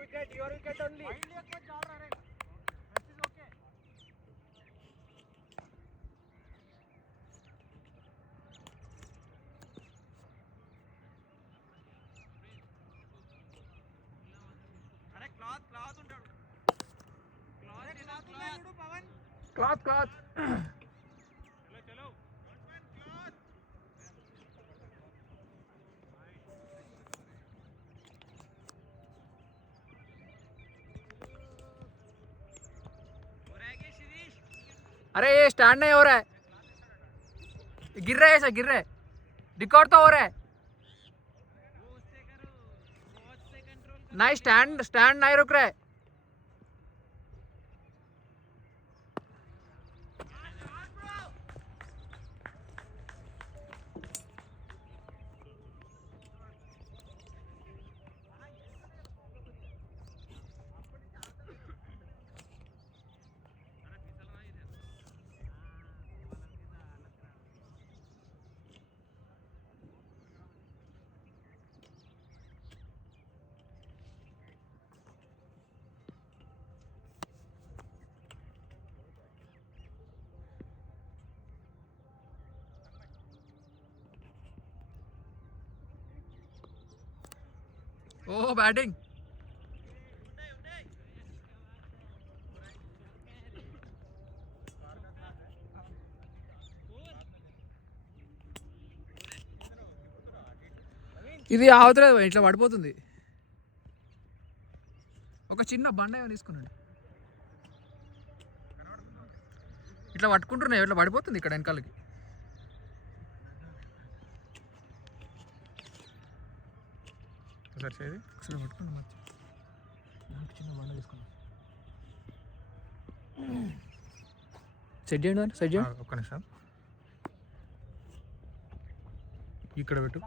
wicket only. Cloth. अरे ये stand नहीं हो रहा है, गिर रहा है, ऐसा गिर रहा है, रिकॉर्ड तो हो रहा है। नहीं स्टैंड नहीं रुक रहा है। ఓ బ్యాటింగ్. ఇది అవతలేదు, ఇట్లా పడిపోతుంది. ఒక చిన్న బండ ఏమైనా తీసుకున్నాడు, ఇట్లా పట్టుకుంటున్నాయి, ఇట్లా పడిపోతుంది ఇక్కడ వెనకాలకి. ఒకసారి పట్టుకున్నా, చిన్న బండ తీసుకున్నా. సెట్ చేయండి ఒక్క నిమిషం, ఇక్కడ పెట్టు.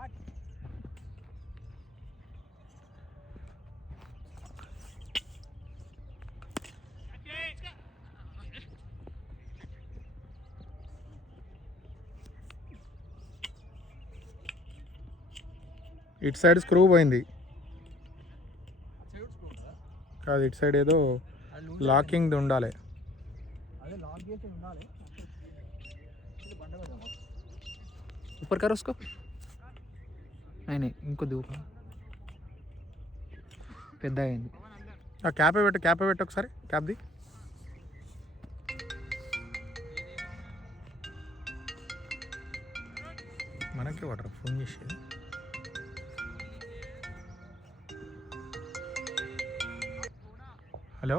ఇటు సైడ్ స్క్రూ పోయింది కాదు, ఇటు సైడ్ ఏదో లాకింగ్ ఉండాలి. ऊपर करो उसको, नहीं ఇంకొద్ది ऊपर పెద్ద అయింది. క్యాప్ పెట్టు ఒకసారి, క్యాప్ది. మనకి వాటర్ ఫోన్ చేసేది. Hello,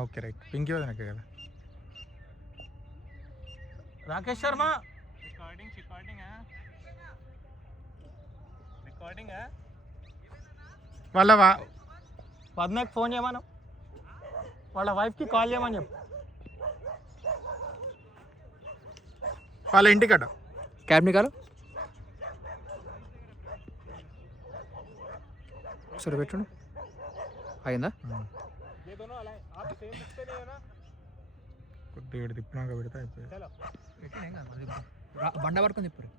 okay right. పింకీ వదనకే కదా. రాకేష్ శర్మ రికార్డింగ్ వాళ్ళ పద్మకి ఫోన్ చేయమను, వాళ్ళ వైఫ్కి కాల్ చేయమని చెప్పు. వాళ్ళ ఇంటికట క్యాబ్ నికాలో సరే పెట్టండి. అయిందా? కొద్దిగా తిప్పినాక పెడితే అయిపోయింది. బండ వరకు తిప్పరు.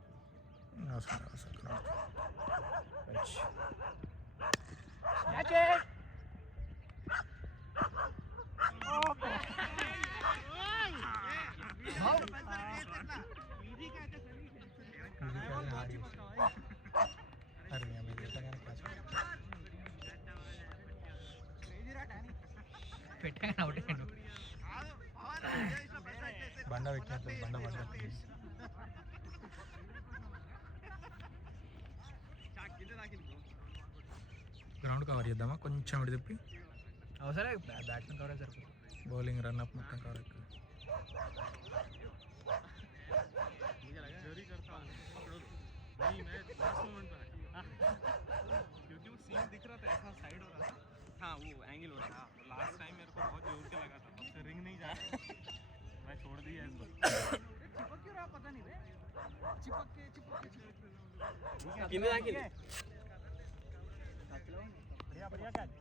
బండ పెట్టినట్టు బండ గ్రౌండ్ కవర్ చేద్దామా కొంచెం ఇటు తిప్పి? అవసరం బ్యాట్స్మెన్ కవర్ సరిపోతుంది, బౌలింగ్ రన్అప్ మొత్తం కవర్ అవుతుంది. क्योंकि वो सीन दिख रहा था ऐसा साइड हो रहा था, हाँ वो एंगल हो रहा था. लास्ट टाइम मेरे को बहुत जोर के लगा था, तब से रिंग नहीं जा रहा. मैं छोड़ दिया इस बार. चिपक क्यों रहा पता नहीं बे, चिपक के कितने आके बढ़िया कैच.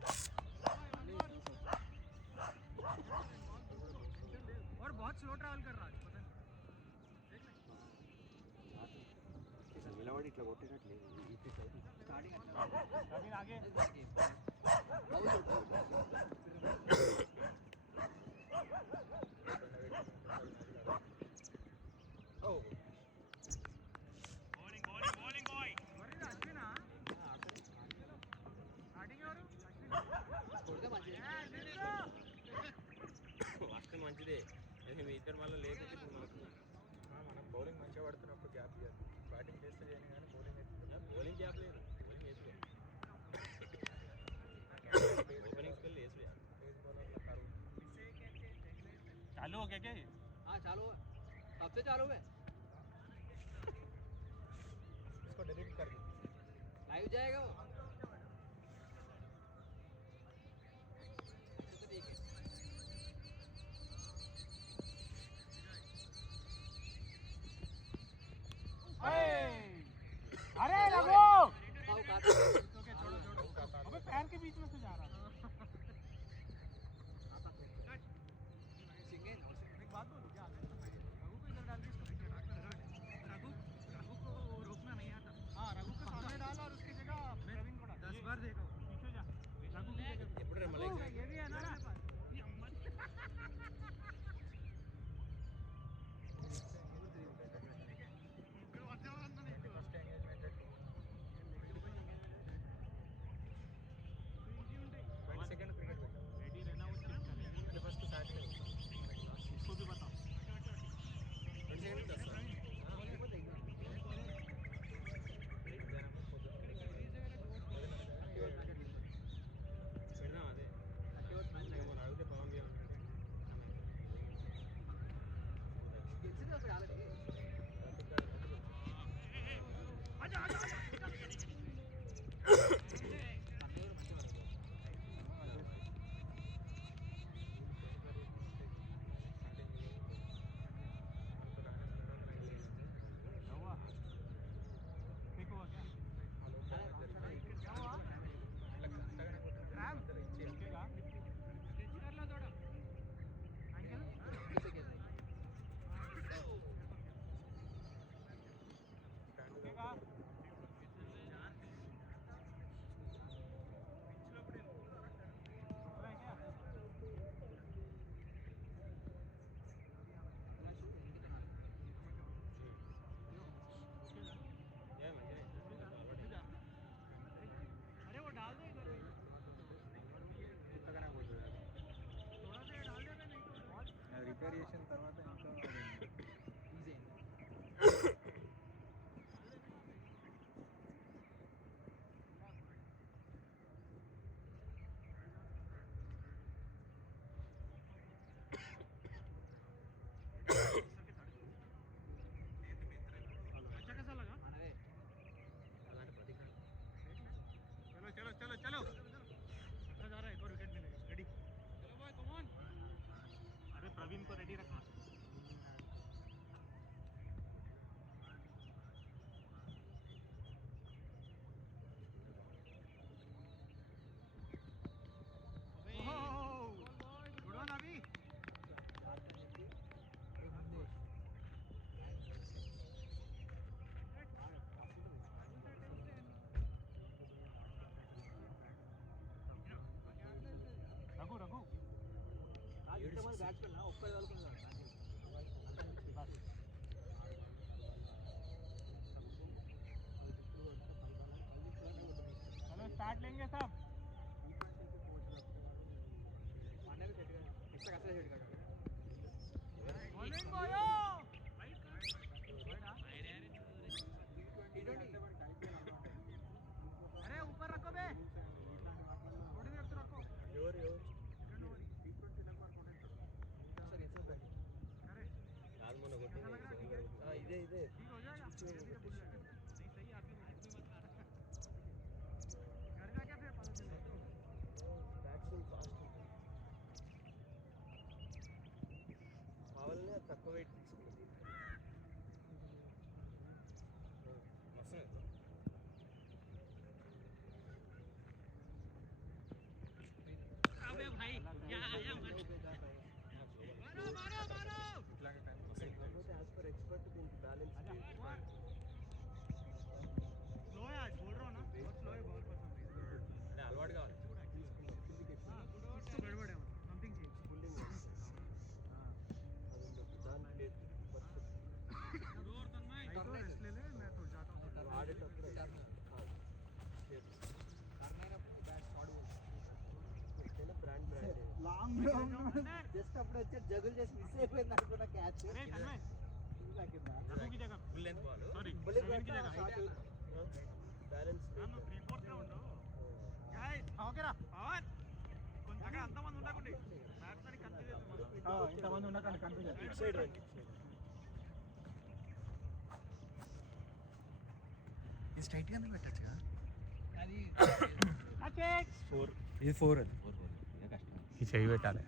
और बहुत स्लो ट्रैवल कर रहा है, पता नहीं. देख ले मिलावट इట్లా కొట్టేటట్లేదు. प्रवीण आगे మంచిదే మీ ఇద్దరు మళ్ళీ లేకపోతే మనకు మనం బౌలింగ్ మంచిగా పడుతున్నప్పుడు గ్యాప్ ఇవ్వదు బ్యాటింగ్ చేస్తే చేయను కానీ బౌలింగ్ అయితే బౌలింగ్ గ్యాప్ లేదు బౌలింగ్ వేసుకో ओपनिंग स्पेल ले इसलिए तेज बॉलर ला करो चालू हो गया क्या हाँ चालू है कब से चालू है इसको डिलीट कर दो लाइव जाएगा वो तो ठीक है अरे रघु छोड़ो अबे पैर के बीच में से जा रहा था एक बात बोलूं क्या रघु को इधर डाल के रघु को रोकना नहीं आता हाँ रघु को सामने डाल और उसकी जगह प्रवीण को डाल 10 बार देखो पीछे जा रघु की जगह ये भी है ना फर्स्ट एंगेजमेंट है 20 सेकंड क्रिकेट बेटा रेडी रहना वो चेक करेंगे पहले फर्स्ट साइड पे इसको भी बताओ 20 सेकंड दस పెడదాం అదే మనం అడిగితే పవన్ గెలిచింది అప్పుడు ఆల్రెడీ రిపేర్ చేసిన తర్వాత ఇంకా ఈజీ అయింది अच्छा कैसा लगा మనదే అలాంటి ప్రతిజ్ఞ चलो चलो चलो चलो अच्छा जा रहा है एक और विकेट मिलेगा रेडी चलो भाई कम ऑन अरे प्रवीण को रेडी रखना रघु रघु ఇంతమంది బ్యాట్స్మెన్ ఒక్కరు వెళ్తున్నారు चलो स्टार्ट लेंगे सब ఎక్స్ట్రా కసరే సెట్ కాదు बॉलिंग बॉयो अरे ऊपर रखो बे थोड़ी देर तो रखो ఎవరు सर ऐसा बैट अरे కాదు మొన్న కొట్టింది ఇదే ఇదే ठीक हो जाएगा धीरे धीरे भूल जाएगा नहीं सही आपकी बैट में मत मारा घर जाके फिर पता चलेगा బ్యాట్ ఫుల్ ఫాస్ట్ కావాలనే తక్కువ వెయిట్ తీసుకున్నది మస్తు अबे भाई क्या आया मत मारो मारो मारो ఇట్లాంటి టైం కాకపోతే యాజ్ పర్ ఎక్స్పర్ట్ దీనికి బ్యాలెన్స్ स्लो है आज बोल रहा हूँ ना बहुत स्लो జస్ట్ అప్పుడు వచ్చి జగులు చేసి మిస్ అయిపోయింది అనుకున్న catch full length ball balance ఇంతమంది ఉండకండి కన్ఫ్యూజన్ ఇట్ సైడ్ రండి ఇది స్ట్రైట్ గానే పెట్టచ్చుగా అది 4 ఇది 4 అది ఈ చెయ్యి పెట్టాలి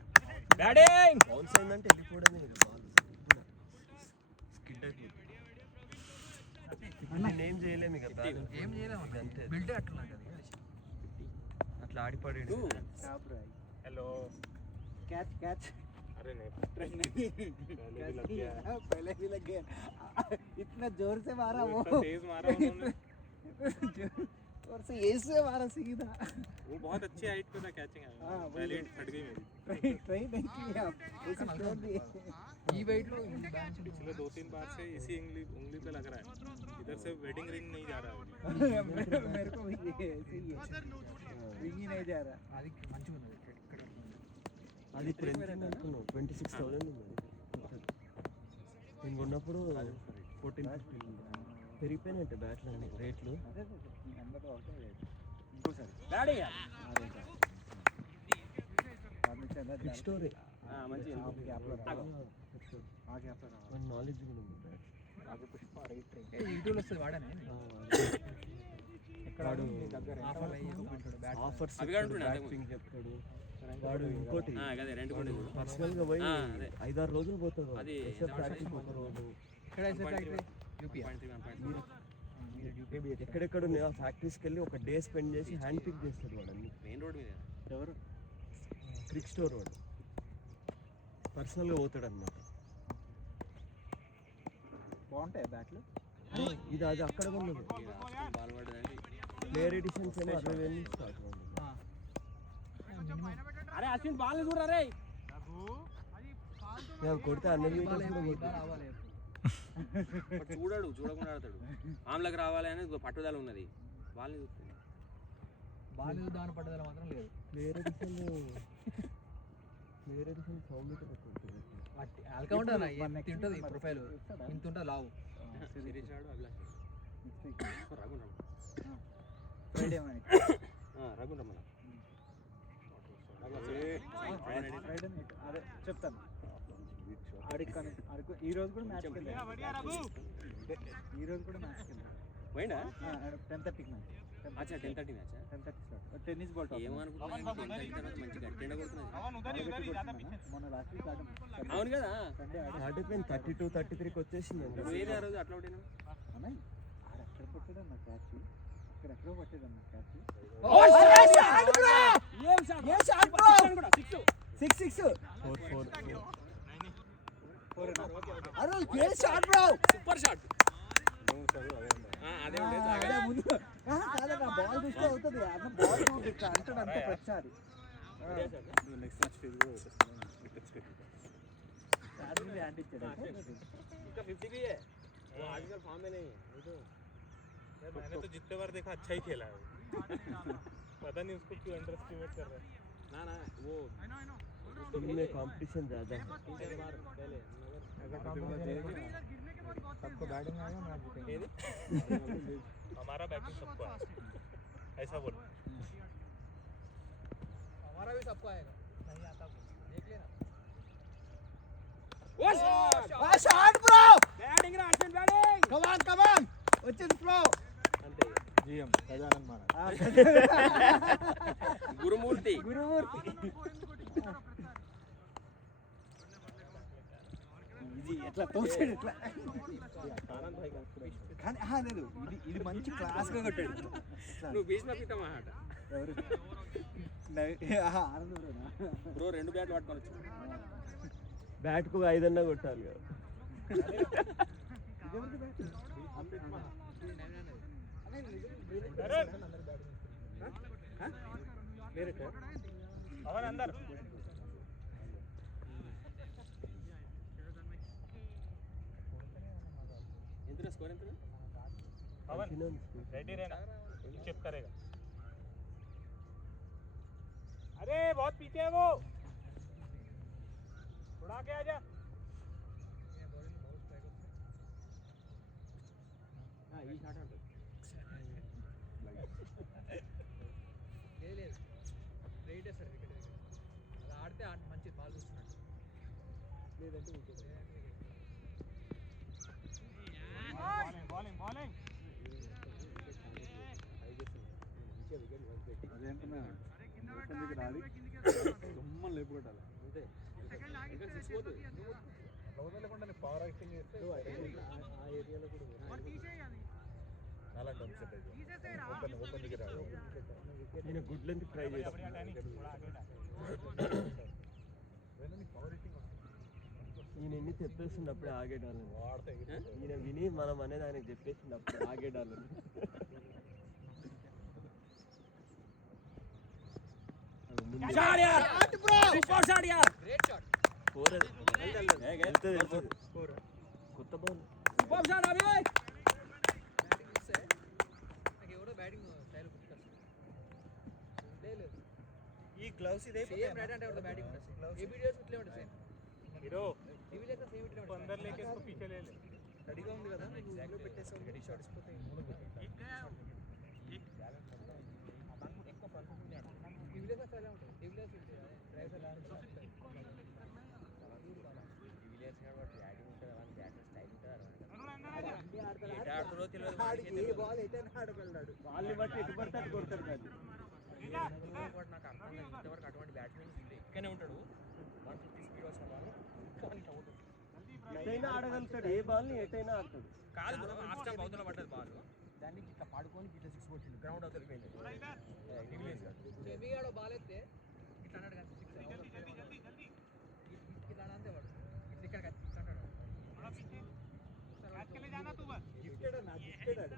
బ్యాటింగ్ బౌన్స్ అయిందంటే వెళ్ళిపోవడమే ఇక బాల్ స్కిడ్ అయిపోతుంది ఇప్పుడు ఏం చేయలేము ఇక balance. ఏం చేయలేము అంతే బిల్డ్ అట్లా కదా అట్లా ఆడిపడి हेलो कैच कैच अरे नहीं पहले भी लग गया इतना जोर से मारा वो इतना तेज मारा उन्होंने और से ऐसे मारा सीधा वो बहुत अच्छी हाइट पे था कैचिंग हाँ, पहले हिट फट गई मेरी ट्राई नहीं किया ऐसे छोड़ दिए ई वेट लो पिछले 2-3 बार से इसी उंगली पे लग रहा है इधर से वेडिंग रिंग नहीं जा रहा है मेरे को भी ये ऐसे ही है रिंग ही नहीं जा रहा అది మంచిగా ఉంది ఇక్కడ అది ఇప్పుడు ఎంత అనుకున్నావు 26,000 ఉంది నేను కొన్నప్పుడు 14-15 పెరిగిపోయినట్టే బ్యాట్లు అన్ని రేట్లు ఇంకోసారి బ్యాటింగ్ బిగ్ స్టోరీ మంచి మన నాలెడ్జ్ కూడా ఉంది బ్యాట్ యూట్యూబ్ వస్తుంది వాడనే వాడు దగ్గర ఆఫర్స్ అవి కూడా ఉంటున్నాయి, అదే బ్యాటింగ్ చెప్తాడు వాడు ఇంకోటి అదే రెండు కూడా పర్సనల్ గా పోయి అదే. 5-6 రోజులు పోతాడు అది ప్రాక్టీస్ ఒక రోజు ఇక్కడ యూపీ ఎక్కడెక్కడ ఉన్నాయో ఆ ఫ్యాక్టరీస్కి వెళ్ళి ఒక డే స్పెండ్ చేసి హ్యాండ్ పిక్ చేస్తాడు వాడు అన్ని మెయిన్ రోడ్ మీద ఎవరు క్రిక్ స్టోర్ వాడు పర్సనల్గా పోతాడు అనమాట బాగుంటాయి బ్యాట్లు ఇది అది అక్కడ ఉన్నది బాల్ పడ్డదండి ప్లేయర్ ఎడిషన్స్ ఏమో 60,000 నుంచి స్టార్ట్ అరే అశ్విన్ బాల్ చూడరా రే నేను కొడితే 100 మీటర్స్ కూడా కొడతాడు రావాలి చూడడు చూడకుండా ఆడతాడు ఆమ్లకు రావాలి అని పట్టుదల ఉన్నది బాల్ని చూస్తుంది బాల్ దాని పట్టుదల మాత్రం లేదు ప్లేయర్ ఎడిషన్ 100 మీటర్ ఆల్కా ఉంటుంది ఎంత ఉంటుంది ప్రొఫైల్ ఇంత ఉంటుంది లావు శిరీష్ ఆడు అభిలాష్ రఘురామ్ ఫ్రైడే రఘురామ్ ఫ్రైడే అదే చెప్తాను ఆడికి ఈ రోజు కూడా మ్యాచ్ ఈ రోజు కూడా మ్యాచ్ పోయిందా 10:30 మ్యాచ్ అచ్చా 10:30 మ్యాచ్ 10:30 టెన్నిస్ బాల్ టాప్ ఏమనుకుంటున్నాను 10:30 తర్వాత మంచి గట్టిగా కొడుతున్నది మొన్న లాస్ట్ వీక్ ఆడడం అవును కదా సండే ఆడిపోయింది 32-33కి వచ్చేసింది నువ్వు ఏది ఆ రోజు అట్లా ఉంటేనా అన్నయ్య ఆడెక్కడ పట్టేదన్న క్యాచ్ ఎక్కడెక్కడో పట్టేదన్న క్యాచ్ సూపర్ షాట్ అదే బాల్ చూస్తే అవుతుంది అన్న బాల్ ఇట్లా అంటాడు అంతే ప్రతిసారి హ్యాండ్ ఇచ్చాడు इसका 50 भी है वो आजकल फॉर्म में नहीं है वो तो मैंने तो जितने बार देखा अच्छा ही खेला है वो पता नहीं उसको क्यों अंडर एस्टिमेट कर रहा है ना वो इनमें कंपटीशन ज़्यादा है 3-4 बार पहले सबको बैटिंग आएगा मैच जीतेंगे हमारा बैटिंग सबको आया ऐसा बोलो हमारा भी सबको आएगा नहीं आता देख लेना షాట్ బ్రో బ్యాటింగ్ రా అశ్విన్ బ్యాటింగ్ కమ్ ఆన్ వచ్చింది ఫ్లో అంతే జిఎం గజానన్ మాన గురుమూర్తి ఇది ఎట్లా తోసాడు ఇట్లా ఆనంద్ భాయ్ కానీ లేదు ఇది మంచి క్లాస్ గా కొట్టాడు నువ్వు బీచ్ లో పిట్టమా ఆట ఎవరు ఆనంద్ బ్రో రెండు బ్యాట్లు పట్టుకొని వచ్చి బ్యాట్కు 5 అన్నా కొట్టాలి కదా అవన్ అందర్ ఎంత స్కోర్ ఎంత అవన్ రెడీ रहना चिप करेगा अरे बहुत पीछे है वो ఈ షాట్ ఉంటుంది లేదు రైట్ వేస్తాడు వికెట్ దగ్గర అది ఆడితే మంచి బాల్ చూస్తున్నట్టు లేదంటే వికెట్ గమ్మని లేపుకొట్టాలి అంతే పవర్ యాక్టింగ్ చేస్తే ఆ ఏరియాలో కూడా చాలా డమ్ సెట్ అయితే ఓపెన్ వికెట్ నేను గుడ్ లెంత్ ట్రై చేస్తాను పవర్ హిట్టింగ్ ఈయన ఎన్ని చెప్పేస్తున్నప్పుడే ఆగేడాలను వాడితే ఈయన విని మనం అనేది ఆయనకు చెప్పేసినప్పుడు ఆగేడాలను గ్రేట్ షాట్ కొత్త బాల్ బ్యాటింగ్ ఇస్తే నాకు ఎవరో బ్యాటింగ్ స్టైల్ గుర్తుకొస్తుంది లేదు ఈ గ్లౌస్ ఇదే సేమ్ రైట్ హ్యాండ్ ఎవరో బ్యాటింగ్ ఉంటుంది ఏ వీడియోస్ ఇట్లే ఉంటుంది సేమ్ हीरो టీవీ లెక్క సేమ్ ఇట్లే ఉంటుంది अंदर लेके इसको पीछे ले ले రెడీగా ఉంది కదా నీకు ఇంట్లో పెట్టేసావు రెడీ షాట్ ఇచ్చిపోతే టీవీ లెక్క స్టైల్ ఉంటుంది టీవీ లెక్క డ్రైవ్ ఏ బాల్ ఎటైనా ఆడగలడు వాళ్ళని బట్టి ఎటు పడితే అటు కొడతాడు కాదు నాకు అర్థం కాదు ఇంతవరకు అటువంటి బ్యాట్స్మెన్ ఇక్కడనే ఉంటాడు 150 స్పీడ్ వచ్చిన బాల్ ఎటైనా ఆడగలుగుతాడు ఏ బాల్ని ఎటైనా ఆడతాడు కాదు బ్రో హాఫ్ స్టాంప్ అవతల పడ్డది బాల్ దాన్ని ఇట్లా పడుకొని ఇట్లా 6 కొట్టిండు గ్రౌండ్ అవతల పోయింది చెమిగాడు బాల్ ఎత్తే ఇట్లా అన్నాడు కదా 6 ఇట్లా అంతే వాడు ఇట్లా ఇక్కడ అంటాడు గిఫ్టెడ్ అన్న గిఫ్టెడ్ అది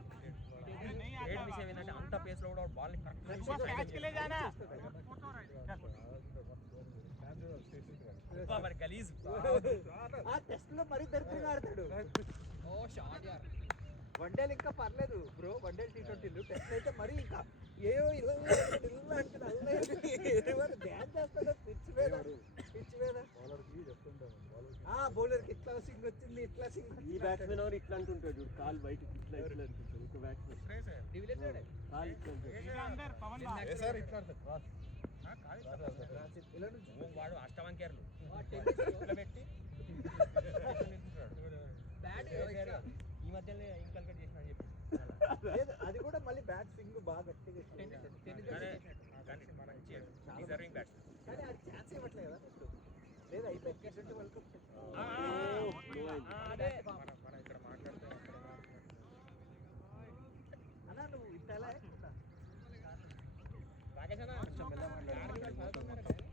గ్రేట్ విషయం ఏంటంటే అంత పేస్ లో కూడా బాల్ ని కరెక్ట్ మరి గలీజ్ ఆ టెస్ట్ లో మరి దరిద్రంగా ఆడతాడు ఓ షాట్ యార్ వన్డేలు ఇంకా పర్లేదు బ్రో వన్డేలు టీ20లు టెస్ట్ అయితే మరి ఇంకా ఏయో ఇలా అంటే డ్యాన్స్ చేస్తాడు పిచ్ మీద బౌలర్కి చెప్తుంటాను బౌలర్కి ఇట్లా సింగ్ వచ్చింది ఇట్లా సింగ్ ఈ బ్యాట్స్మెన్ ఎవరు ఇట్లా అంటుంటాడు చూడు కాలు బయటకి ఇట్లా ఇట్లా అనుకుంటాడు ఒక బ్యాట్స్మెన్ కాలు ఇట్లా ఉంటాడు సార్ ఇట్లా వాడు అష్టమంకేర్లు పెట్టి ఈ మధ్యలో ఇన్కల్కేట్ చేసిన అని చెప్పి అది కూడా మళ్ళీ బ్యాట్ స్వింగ్ బాగా గట్టిగా డిజర్వింగ్ బ్యాట్స్ కానీ అది ఛాన్స్ ఇవ్వట్లేదు కదా లేదు అయిపోయింది వరల్డ్ కప్ మనం ఇక్కడ మాట్లాడితే అన్నా నువ్వు ఇట్లా రాకేష్ అన్న కొంచెం మెల్లగా మాట్లాడు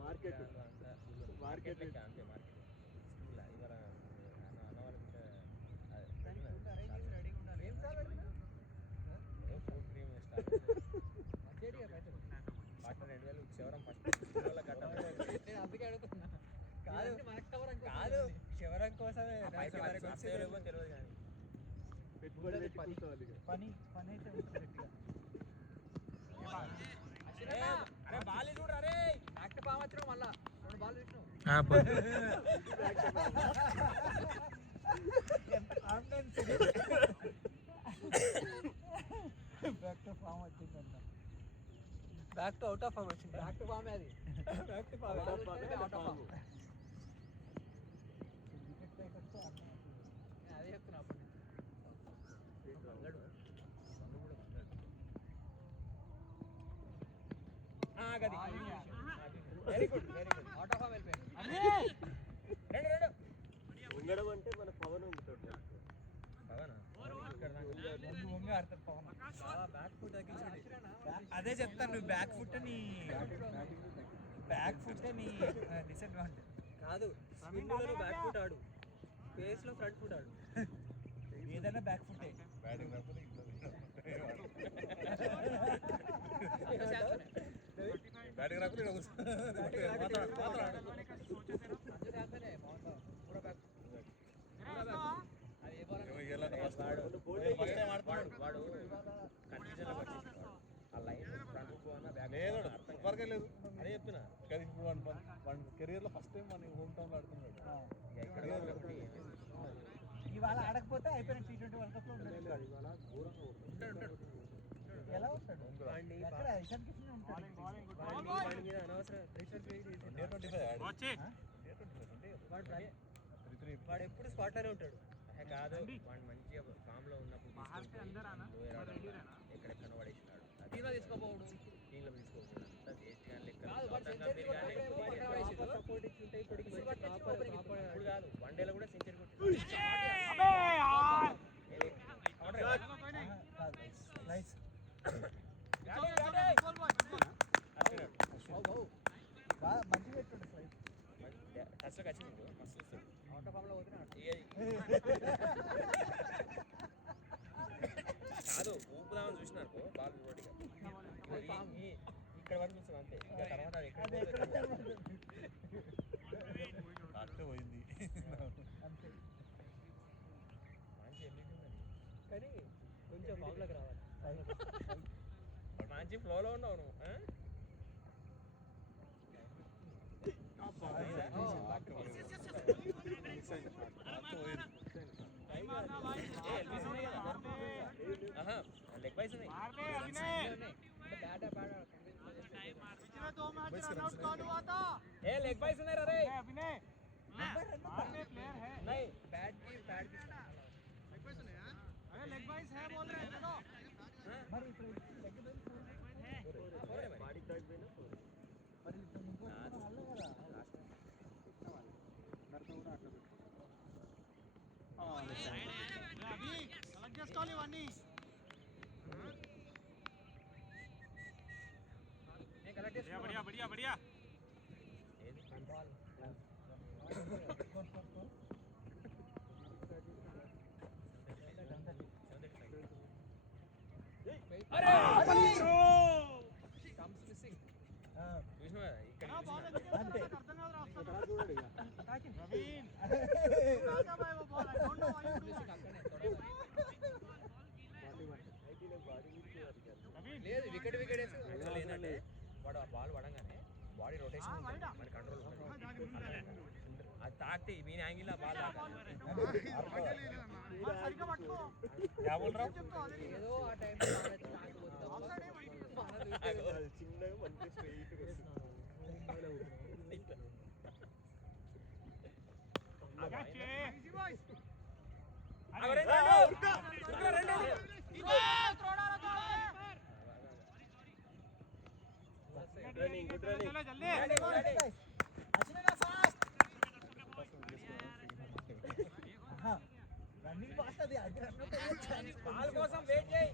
మార్కెట్ మార్కెట్ అంతే మార్కెట్ ఇవాళ అన్న వాళ్ళకి ఏం సార్ ఫుడ్ క్రీమ్ ఫస్ట్ 2000 చివరం ఫస్ట్ నేను అందుకే అడుగుతున్నా కాదు కాదు చివరం కోసమే తెలియదు కానీ పెట్టుబడి పెట్టుకోవాలి పని అయితే గట్టిగా అరే బాల్ చూడు అరే యాక్ట్ బాగా వచ్చినావు మళ్ళా 2 బాల్ చూసినావు ఎంత కాన్ఫిడెన్స్ బ్యాక్ టు ఫామ్ వచ్చిందంట back to out of form వచ్చింది బ్యాక్ టు ఫామ్ అది back to form out of form wicket takers అదే చెప్తున్నా అప్పటి నుంచి very good out of form వెళ్ళిపోయింది ఉండడం అంటే మన పవన్ ఉంగుతాడు అదే చెప్తాను నువ్వు బ్యాక్ ఫుట్ నీ డిసడ్వాంటేజ్ కాదు స్పిన్ లో బ్యాక్ ఫుట్ ఆడు ఫేస్ లో ఫ్రంట్ ఫుట్ ఆడు ఏదైనా బ్యాక్ ఫుట్ బ్యాటింగ్ రాకపోతే బ్యాటింగ్ రాకపోతే వాడు కన్ఫ్యూజన్ లేదు ఇప్పటికే లేదు అదే చెప్పిన కానీ ఇప్పుడు వన్ కెరియర్లో ఫస్ట్ టైం మన హోమ్ టౌన్లో ఆడుతున్నాడు. ఇవాళ ఆడకపోతే అయిపోయిన T20 వరల్డ్ కప్ లో ఉండలేదు. ఇవాళ ఘోరంగా ఉంటాడు. ఎలా ఉంటాడు ఎక్కడ ఇషాన్ కిషన్ ఉంటాడు. వాడి మీద అనవసరం ప్రెషర్ క్రియేట్ చేసి వాడు ఎప్పుడు స్పాట్ లోనే ఉంటాడు. కాదు వాడు మంచిగా ఫామ్ లో ఉన్నప్పుడు ఎక్కడెక్కడ పడేసినాడు టీంలో తీసుకోపోవడు టీంలో తీసుకోపోవడు సపోర్ట్ ఇచ్చుంటే ఇప్పటికి ఇప్పుడు కాదు వన్డేలో కూడా సెంచరీ కొట్టింది. మంచిగా పెట్టాడు ఫ్లైట్ టచ్లోకి వచ్చింది మస్తు వస్తుంది. అవుట్ ఆఫ్ ఫామ్లో పోతున్నా కాదు ఊపుదామని చూసినారు బాల్ రోడ్డుగా ఇక్కడ వరకు చూస్తాం అంతే. ఇంకా తర్వాత పోయింది అంతే. మంచి ఎబిలిటీ ఉన్నది కానీ కొంచెం ఫామ్లోకి రావాలి. మంచి ఫ్లోలో ఉన్నావు నువ్వు. లెగ్ బైస్ ఉన్నాయి. లెగ్ బైస్ ఉన్నాయి రే बढ़िया बढ़िया बढ़िया లేదు వికెట్ వికెట్ ఏంటంటే వాడు ఆ బాల్ పడంగానే బాడీ రొటేషన్ మన కంట్రోల్ అది తాకితే మీన్ యాంగిల్ ఆ బాల్ ఏదో ఆ టైంలో చిన్నగా మంచి స్ట్రైట్ రన్నింగ్ ఫాస్ట్ అది బాల్ కోసం వెయిట్ చేయి.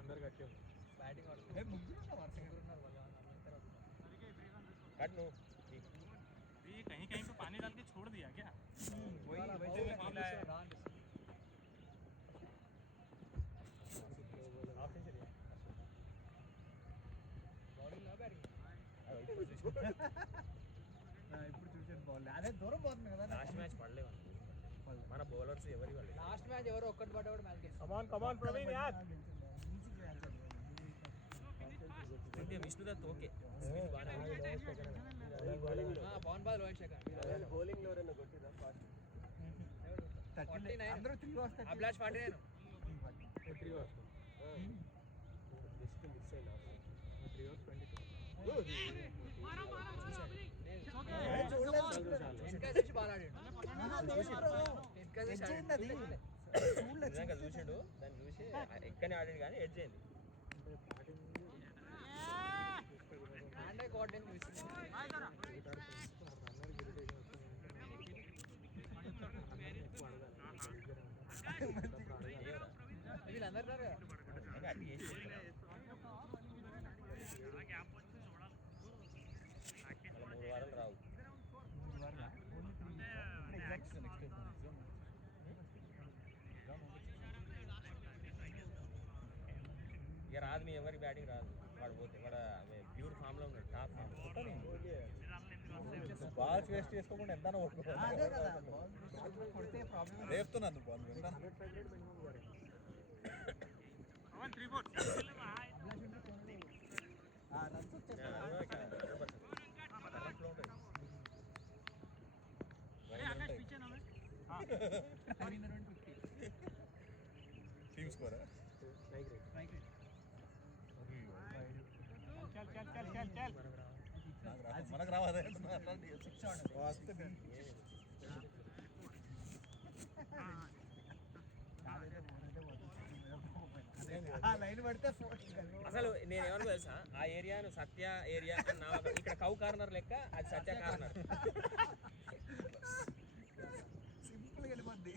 అందరు కట్టే బ్యాటింగ్ कहीं कहीं पे पानी डाल के छोड़ दिया क्या? ఇప్పుడు చూసాను బాల్ అదే దూరం పోతుంది కదా. లాస్ట్ మ్యాచ్ పడలేవు మన బౌలర్స్ ఎవరి వాళ్ళు లాస్ట్ మ్యాచ్ ఎవరు ఒక్కటి పడ్డా మ్యాచ్ కమాన్ ప్రవీణ్ యార్ Vishnudutt okay Pavan ball Rohit Shekhar bowling లో ఎవరైనా కొట్టిరా ఫాస్ట్ 39 అందరూ 3 వస్తాయి. అభిలాష్ 49 3 వస్తుంది జస్ట్ మిస్ అయినా 3 ఓవర్ 22 బాల్ ఆడాడు చూసాడు దాన్ని చూసి ఎక్కడనే ఆడాడు కానీ ఎడ్జ్ అయింది. వీళ్ళందరూ 3 వారాలు రావు. ఇక రాదు మీ ఎవరికి బ్యాటింగ్ రాదు. వాడు పోతే వాడు ప్యూర్ ఫామ్ లో ఉన్నాడు. టాప్ ఫామ్ బాల్స్ వేస్ట్ చేసుకోకుండా ఎంత అదే కదా బాల్ కొడితే ప్రాబ్లం రేపుతున్నాను బాల్ వింటాను One, 3, 4. రన్స్ వచ్చేస్తాయి టీమ్ స్కోరా चल మనకు రావాలి లైన్ పడితే అసలు నేను ఏమన్నా తెలుసా ఆ ఏరియాను సత్య ఏరియా అని నామకరణం. ఇక్కడ కౌ కార్నర్ లెక్క అది సత్య కార్నర్. సింపుల్ వెళ్ళిపోద్ది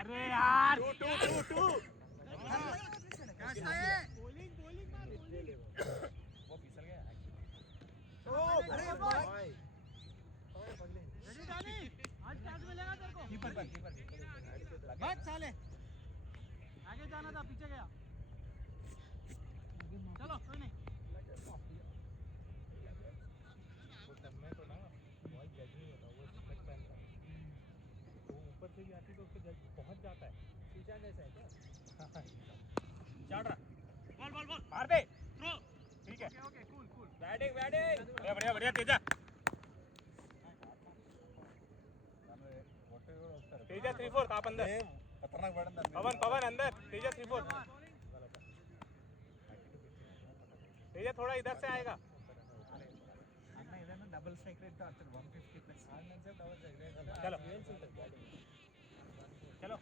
अरे यार टू कैसा है वो फिसल गया अरे भाई कीपर बस साले आगे जाना था पीछे गया चलो कोई नहीं वो समय तो ना बहुत जज नहीं होता, वो स्पेक्ट पहनता है तो ऊपर से भी आती तो उसको जज पहुंच जाता है। शीशा जैसा है क्या चल रहा बॉल बॉल बॉल मार दे थ्रो ठीक है okay cool cool batting batting बढ़िया बढ़िया बढ़िया तेजा तेजा 3-4 आप अंदर ఖతర్నాక్ పడింది पवन पवन अंदर तेजा 3-4 तेजा थोड़ा इधर से आएगा అన్న ఏదైనా డబుల్ స్ట్రైక్ రేట్ తో ఆడతాడు 150 ప్లస్ चलो चलो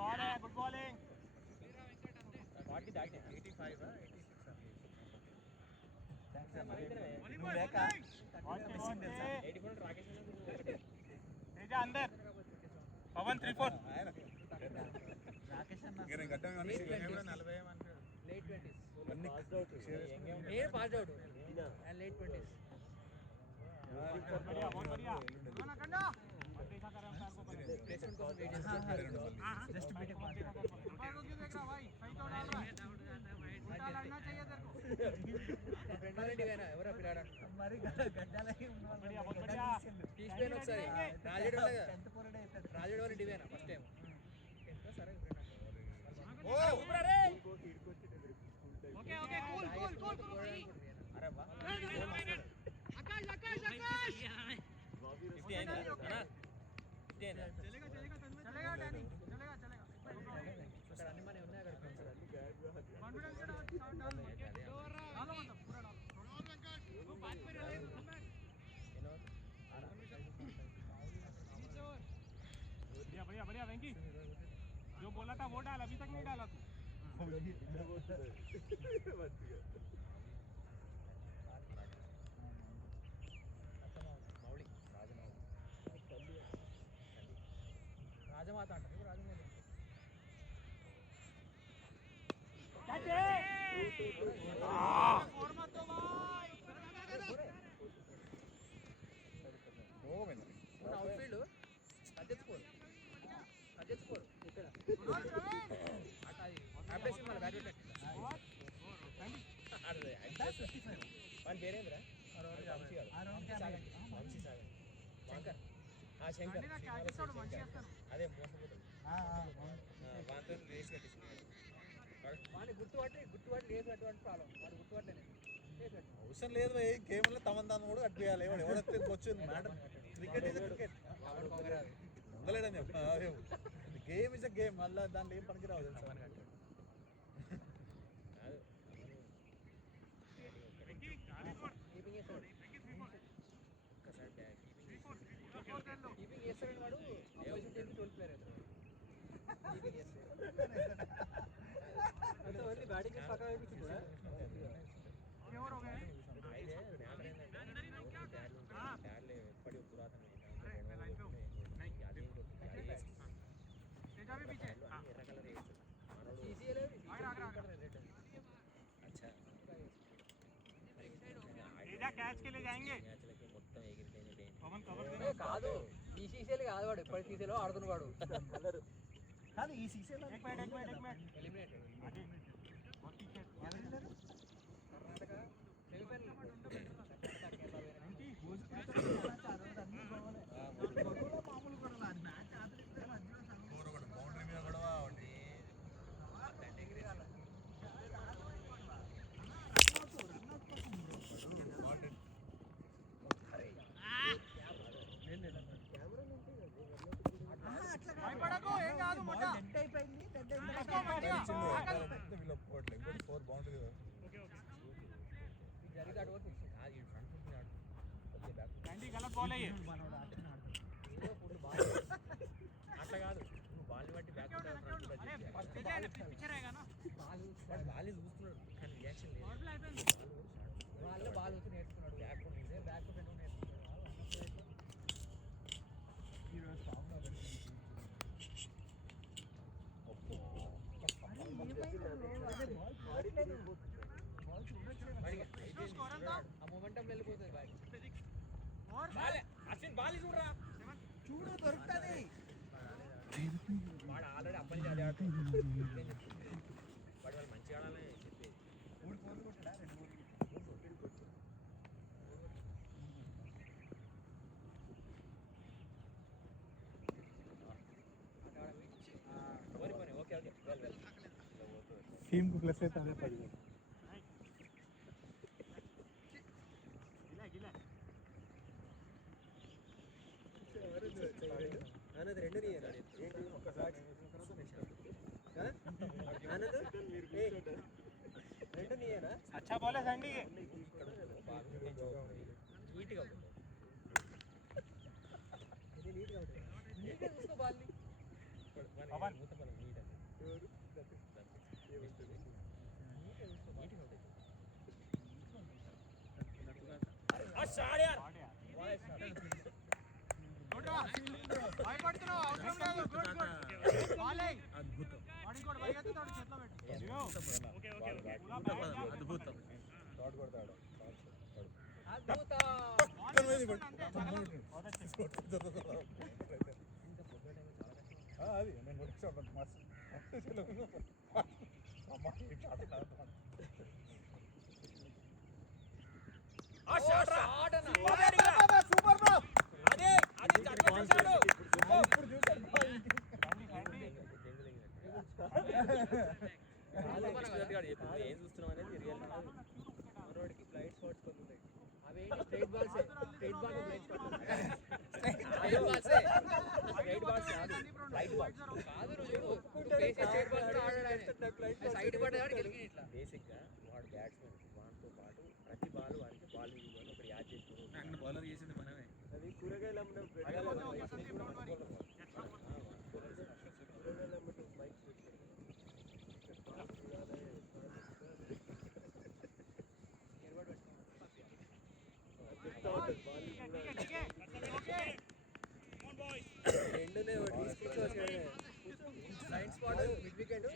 बॉल है गुड बॉलिंग 40 दाटे 85 నువ్వు లేక మిస్సింగ్ తెలుసా 84 రాకేష్ तेजा अंदर पवन 3-4 రాకేష్ అన్న నేను గడ్డం ఇవన్నీ కూడా 40 లేట్ 20s అన్ని నేను pass out and late 20s बढ़िया बहुत बढ़िया ना कंडा देखा कर हम सार को पकड़ प्लेसमेंट కోసం వెయిట్ చేస్తున్నాను జస్ట్ బీటెక్ పాస్ अंपायर को क्यों देख रहा भाई सही तो डाल रहा है उल्टा लड़ना चाहिए तेरे को ఫ్రెండ్ వాళ్ళ ఇంటికి అయినా ఎవరా పిల్లాడు మరి గడ్డాలకి बढ़िया बहुत बढ़िया తీసిపోయిన ఒకసారి రాజేడు వాళ్ళ 10th పోరడే అవుతాడు రాజేడు వాళ్ళ ఇంటికి అయినా ఫస్ట్ టైం 10th సరే ओ ऊपर रे okay okay cool cool cool अरे वाह आकाश आकाश आकाश 50 है ना 50 है ना चलेगा चलेगा चलेगा डैनी चलेगा चलेगा అక్కడ అన్ని మన ఉన్నాయి అక్కడ कॉन्फिडेंस के साथ डाल डालो मतलब पूरा डालो वो बात पे रहे बढ़िया बढ़िया बढ़िया वेंकी जो बोला था वो डाल, अभी तक नहीं डाला तू మౌలి రాజమౌళి రాజమాత అంటారు రాజమాత और मत दो भाई మన అవుట్ఫీల్డ్ అద్దెచ్చుకోరు ఇక్కడ అప్డేషన్ మన బ్యాట్ వాని పేరేంద్రా వంశీ సాగర్ శంకర్ శంకర్ నాకు క్యాచ్ చేస్తాడు మంచి చేస్తాను అదే మోసపోతాడు వాంతో రేస్ కట్టించుకున్నాడు వాడిని గుర్తుపట్టి లేదు అటువంటి ప్రాబ్లం వాడు గుర్తుపట్టలేదు అవసరం లేదు భయ్ గేమ్లో తమందాన్ని కూడా కట్టియాలి ఎవడైతే వచ్చింది మ్యాటర్ క్రికెట్ ఇస్ క్రికెట్ ఉండలేడని గేమ్ ఇస్ అ గేమ్ మళ్ళీ దాంట్లో ఏం పనికి రావు తెలుసా కీపింగ్ చేస్తాడు కీపింగ్ చేస్తాడని వాడు అపోజిషన్ టీమ్కి 12 ప్లేయర్ అవుతాడు బ్యాటింగ్ పక్కన और हो गए అయితే మ్యాటర్ ఏంటంటే బ్యాడ్లే ఎప్పటి పురాతన तेजा भी पीछे ఎర్ర కలర్ వేస్తాడు మనోడు అచ్చా तेजा कैच के लिए जाएंगे మ్యాచ్లకి మొత్తం ఎగిరిపోయిన पवन कवर देना కాదు ఈ సీసీలు కాదు వాడు ఎప్పటి సీసీలో ఆడుతున్నాడు కానీ ఈ సీసీలో ఎలిమినేటెడ్ కర్ణాటక సెమీఫైనల్ బౌండరీ మీద గొడవ ఒకటి ఫోర్ బౌండరీ జరిగి అటు వరకు గలత్ బాల్ అయ్యే అట్లా కాదు నువ్వు బాల్ని బట్టి బ్యాక్ బాల్ చూస్తున్నాడు కానీ రియాక్షన్ లేదు వాళ్ళు బాల్ వచ్చి నేర్చుకున్నాడు బ్యాక్ ఉంటే బ్యాక్ ఫ్రంట్ ఆ మొమెంటం వెళ్ళిపోతుంది బాల్ అశ్విన్ బాల్ చూడరా చూడు దొరుకుతుంది వాడు ఆల్రెడీ అప్పని అది ఆడుతుంది వాడు వాళ్ళు మంచిగా ఆడాలని చెప్పేది 3 4 కొట్టాడా 2 పోనీ ఓకే ఓకే వెల్ टीम को प्लस అయితే అదే 10 ఆనంద్ రెండు నీయేనా ఏంటి ఒక్కసారి ఆనంద్ రెండు నీయేనా अच्छा बॉल है संडी నీట్గా ఉంటుంది ఇది నీట్గా ఉంటుంది నీట్గా చూసుకో బాల్ని పవన్ మూత పవన్ నీట్ అది నీట్గా ఉంటుంది ఆ షాట్ యార్ అద్భుతం షాట్ కొడతాడు అది నేను కొట్టించాను ఆ షాట్ రా సూపర్ బ్రో అదే అది అట్లా చూశాడు ఇప్పుడు చూసాను ఏం చూస్తున్నాం అనేది రియల్ మనోడికి ఫ్లైట్ స్పాట్స్ కొనుంటాయి అవేంటి straight balls straight ball flight spots right balls కాదు రైట్ బాల్స్ కాదు రోజు స్ట్రైట్ బాల్ కూడా ఆడాడు సైడ్ పడ్డాడు గెలిగి ఇట్లా బేసిక్ గా వాడు బ్యాట్స్మెన్ వాటితో పాటు ప్రతి బాల్ వారికి బాల్ ఇవ్వాలి ఒకటి యాడ్ చేసుకోవాలి అక్కడ బౌలర్ చేసింది మనమే అది కూరగాయలు అమ్మడం రెండునే blind spot mid wicket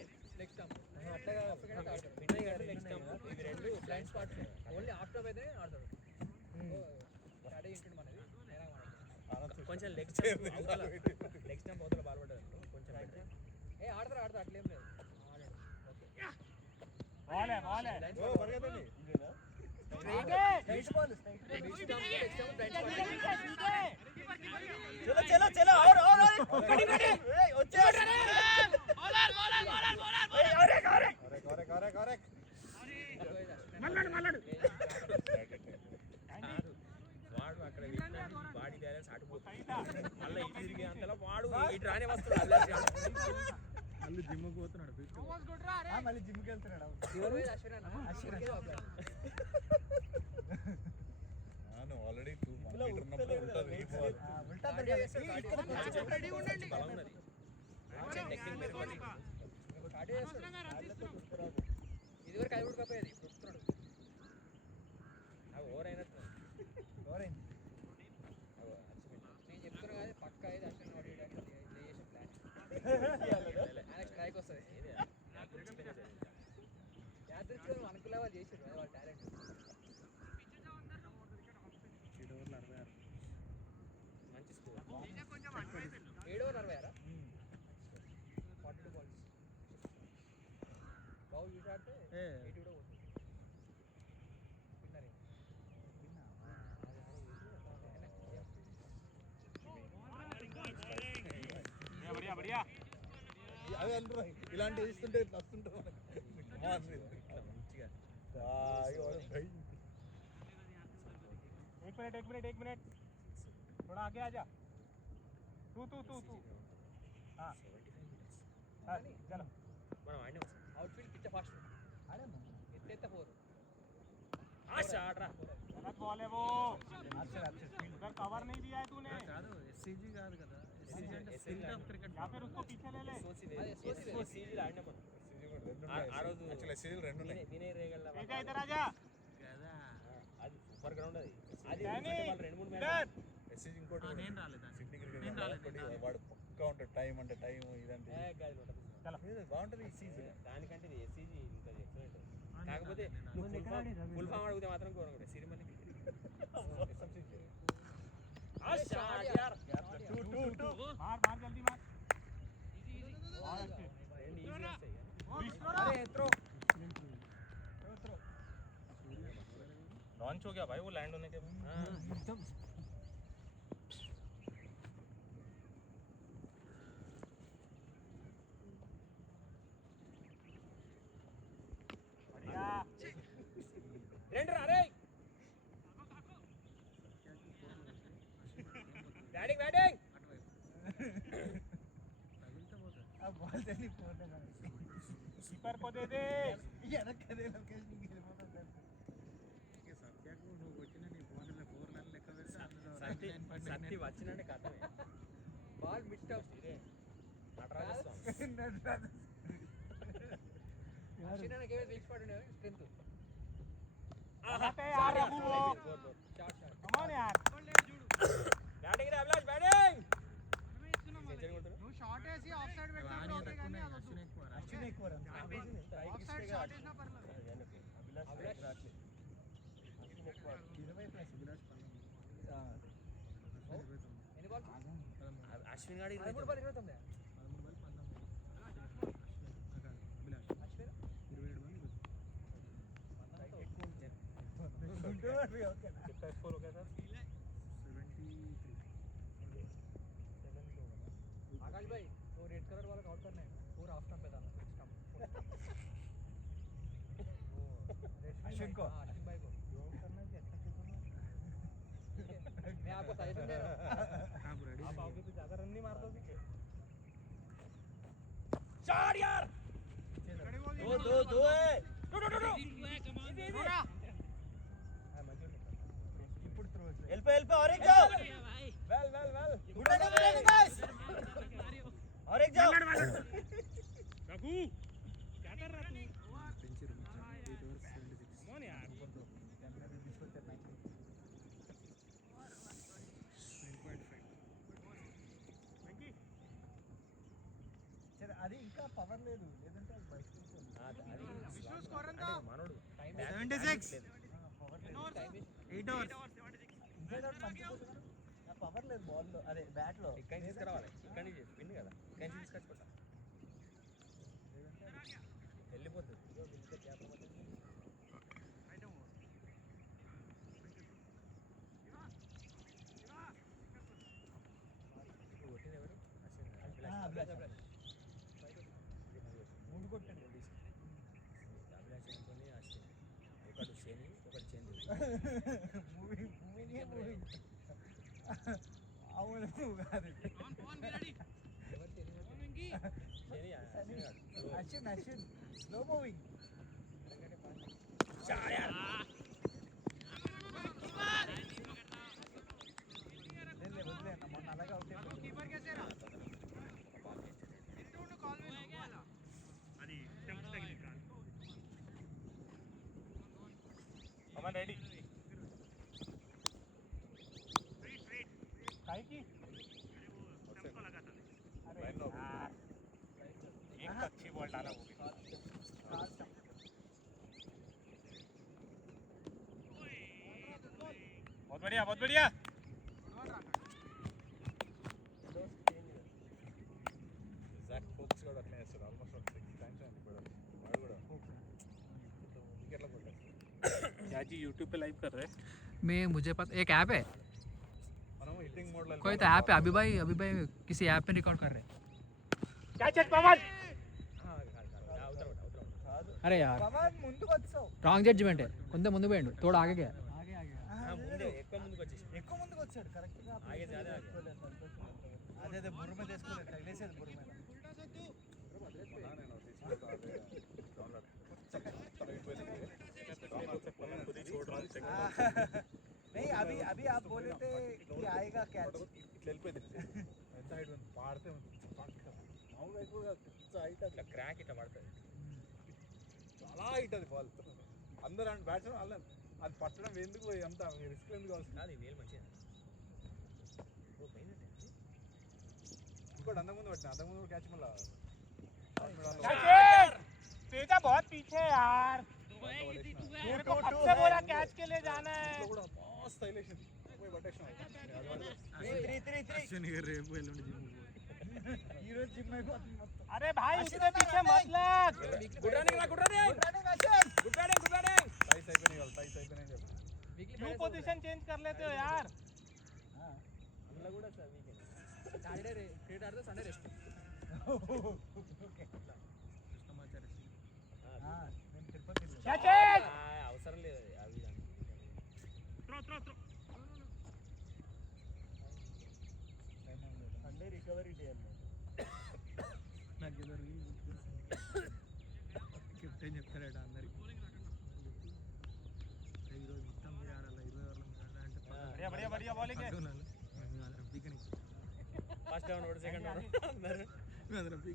leg stump అట్లా లెగ్ స్టంప్ ఇవి రెండు బ్లైండ్ స్పాట్స్ ఓన్లీ ఆఫ్టర్ అయితే ఆడతాడు స్టార్ట్ అయ్యి ఉంటుంది మనది కొంచెం లెగ్ స్టంప్ అవతల బాల్ పడ్డది కొంచెం ఏ ఆడతారు అట్లేం లేదు बॉल है పరిగెత్తండి స్ట్రైట్ బాల్ చలో చలో చలో और कड़ी कड़ी వచ్చే కరెక్ట్ मल्लड़ వాడు అక్కడ బాడీ బ్యాలెన్స్ అటుపోతుంది మళ్ళీ ఇటు తిరిగి అంతలో వాడు ఇటు రానే వస్తున్నాడు మళ్ళీ జిమ్ కు పోతున్నాడు మళ్ళీ జిమ్కి వెళ్తున్నాడు ఆల్రెడీ 2 మీటర్ ఉన్నప్పుడు ఉంటుంది బలం ఉన్నది టెక్నిక్ మెరుగుపడి ఇదివరకు అది కూడా కప్పేది ఇప్పుడు వస్తున్నాడు అవి ఓవర్ అయినట్టు నేను చెప్తున్నా కానీ పక్క అయితే అసలు ప్లాన్ ఆయనకు స్ట్రైక్ వస్తుంది యాదృచ్ఛిగా అనుకునే వాళ్ళు చేసారు కదా వాళ్ళ టాలెంట్ మంచి స్కోర్ 7 over 60 42 balls బాల్ చూసి ఆడితే 80 కూడా పోతుంది విన్నర్ बढ़िया बढ़िया అదే అంటారు ఇలాంటి వేస్తుంటే వస్తుంటారు एक मिनट थोड़ा आगे आ जा तू हाँ चलो మనం ఆడినా అవుట్ ఫీల్డ్ పిచ్చ ఫాస్ట్ ఆడాము ఎత్తేస్తే 4 ఆశా ఆడరా गलत बॉल है वो उधर कवर नहीं दिया है तूने కాదు ఎస్సీజీ కాదు కదా ఎస్సీజీ అంటే SCG స్పిరిట్ ఆఫ్ క్రికెట్ या फिर उसको पीछे ले ले సీజీలు ఆడినా మనం ఆ రోజు సీరియల్ రెండు ఉన్నాయి వినయ్ రేగల్ बेटा इधर आ जा కదా అది సూపర్ గ్రౌండ్ అది అది డానీ, వాళ్ళు 2-3 इधर మ్యాచ్ ఎస్సీజీ ఇంకోటి నేను రాలేదు సిడ్నీ నేను క్రికెట్ రాలేదు, ఒకటి నేను వాడు పక్కా ఉంటాడు టైం అంటే టైం ఇదంటే బాగుంటది ఈ సీజన్ దానికంటే ఇది ఎస్సీజీ ఇంకా ఎక్సలెంట్ నేను కాకపోతే రాలేదు, నువ్వు నేను రాలేదు. ఫుల్ ఫామ్ అడిగితే మాత్రం ఘోరం కూడా సిరిమల్లి मार मार जल्दी मार और अच्छे अरे थ्रो लॉन्च हो गया भाई वो लैंड होने के बाद एकदम बढ़िया रेंडर अरे बैटिंग बैटिंग ఆ బాల్ తెలియ పోతే कीपर को दे दे వెనక్కదే లొకేషన్కి వెళ్ళిపోతుంది సత్యాకు నువ్వు వచ్చిన నీ ఫోన్లో 4 రన్ లెక్క పెడితే అందులో సత్తి వచ్చినంటే కథమే బాల్ మిడ్ అవుట్ ఇదే నటరాజ స్వామి అశ్వినానికి ఏమైనా రీచ్ పడునే స్ట్రెంత్ आते यार अबू वो షాట్ షాట్ कम ऑन यार బ్యాటింగ్ రే అభిలాష్ బ్యాటింగ్ సెంచరీ కొడుతున్నా నువ్వు షార్ట్ వేసి ఆఫ్ సైడ్ వాణి పెట్టినప్పుడు ఓకే కానీ తక్కువ అదొద్దు. అశ్విన్ ఎక్కువ రన్ ఆఫ్ సైడ్ షార్ట్ వేసినా పర్లేదు. అభిలాష్ 20 ప్లస్ అభిలాష్ 19 ఎన్ని బాల్ అశ్విన్ గాడి 23 బాల్ 29 कितना स्कोर हो गया सर आकाश भाई वो रेड कलर वाला आउट करना है पूरा ऑफ स्टंप पे डालना स्टंप अश्विन को? हाँ, अश्विन भाई को मैं आपको सजेशन दे रहा हूँ आप आओगे तो ज्यादा रन नहीं मार दोगे चार यार दो है ఇప్పుడు త్రో हेल्प और एक जाओ वेल गुड नाइट गाइस और एक जाओ रघु क्या कर रहा तू कम ऑन यार సరే అది ఇంకా పవర్ లేదు లేదంటే అది బయటకు విష్ణు స్కోర్ ఎంత? మనోడు 76 పవర్ లేదు ఎన్ని overs? 8 అవర్స్ ఇంకా పంచిపోతున్నారు ఆ పవర్ లేదు బాల్ లో అదే బ్యాట్ లో ఇక్కడి నుంచి తీసుకురావాలి ఇక్కడి నుంచి విన్ కదా ఇక్కడి నుంచి తీసుకొచ్చుకుంటా వెళ్ళిపోతుంది ఇదో వెళ్ళితే గ్యాప్ అవ్వదు ఇప్పుడు కొట్టింది ఎవరు అభిలాష్ ముందు కొట్టాడు అభిలాష్ అనుకొని అశ్విన్ ఒకడు శని ఒకడు చంద్రుడు మూవింగ్ అవును కాదు ఎవరు శని శని అశ్విన్ స్లో మూవింగ్ వదిలే మొన్న అలాగే అవుట్ అయిపోయింది కీపర్ కేసేరా ఇంటూ ఉండు కాల్ వేసుకోవాలా అది స్టంప్ తగిలింది కాల్ अमन रेडी काहे की स्टंप को लगा था अरे यार एक अच्छी बॉल डाला वो भी बहुत बढ़िया जी यूट्यूब पे लाइव कर रहे हैं मैं मुझे पता एक ऐप है మనం హిట్టింగ్ మోడ్ లో कोई तो ऐप है अभी भाई किसी ऐप पे रिकॉर्ड कर रहे हैं अरे यार ముందుకు వచ్చావు రాంగ్ జడ్జిమెంట్ కొంచెం ముందు పోయిండు తోడు ఆగే ముందే ఎక్కువ ముందుకు వచ్చేసి ఎక్కువ ముందుకు వచ్చాడు కరెక్ట్ గా ఆగే జాదే ఆగే అదే అదే బుర్ర మీద వేసుకోలేదు తగిలేసేది బుర్ర మీద खुद ही छोड़ रहा हूँ नहीं अभी अभी आप बोले थे कि आएगा कैच ఇట్లా వెళ్ళిపోయింది ఎంత హైట్ ఉంది పాడితే మామూలుగా ఎక్కువగా హైట్ అది ఇట్లా క్రాక్ ఇట్లా పడుతుంది చాలా హైట్ అది బాల్ అందరూ అంటే బ్యాట్స్మెన్ వాళ్ళని అది పట్టడం ఎందుకు అంత రిస్క్ ఎందుకు అవసరం కాదు ఈ వేలు మంచిగా ఓ పోయిందంటే ఇంకోటి అంతకుముందు పట్టిన అంతకుముందు క్యాచ్ మళ్ళీ तेजा बहुत पीछे यार मेरे को कब से बोला कैच के लिए जाना है కూడా మస్తు హైలైట్ పోయి పట్టేసిన ఈ రోజు జిమ్ అయిపోతుంది మొత్తం अरे भाई उसके पीछे मत लग గుడ్ రన్నింగ్ రా good running good batting good batting ties అయిపోయినాయి వాళ్ళు టైస్ అయిపోయినాయి చెప్పి क्यों पोजीशन चेंज कर लेते हो यार అందులో కూడా సార్ వీకెండ్ సాటర్డే క్రికెట్ ఆడితే సండే రెస్ట్ నేను తిరుపతి అవసరం లేదు అవి సండే రికవరీ డే అన్నమాట కెప్టెన్ చెప్తారట అందరికి ఈరోజు మొత్తం మీరు ఆడాలి 20 ఓవర్లు మీరు ఆడాలి అంటే बढ़िया बढ़िया बढ़िया बॉलिंग है పీకని ఫస్ట్ రౌండ్ సెకండ్ రౌండ్ అందరూ మేము అందరం పీక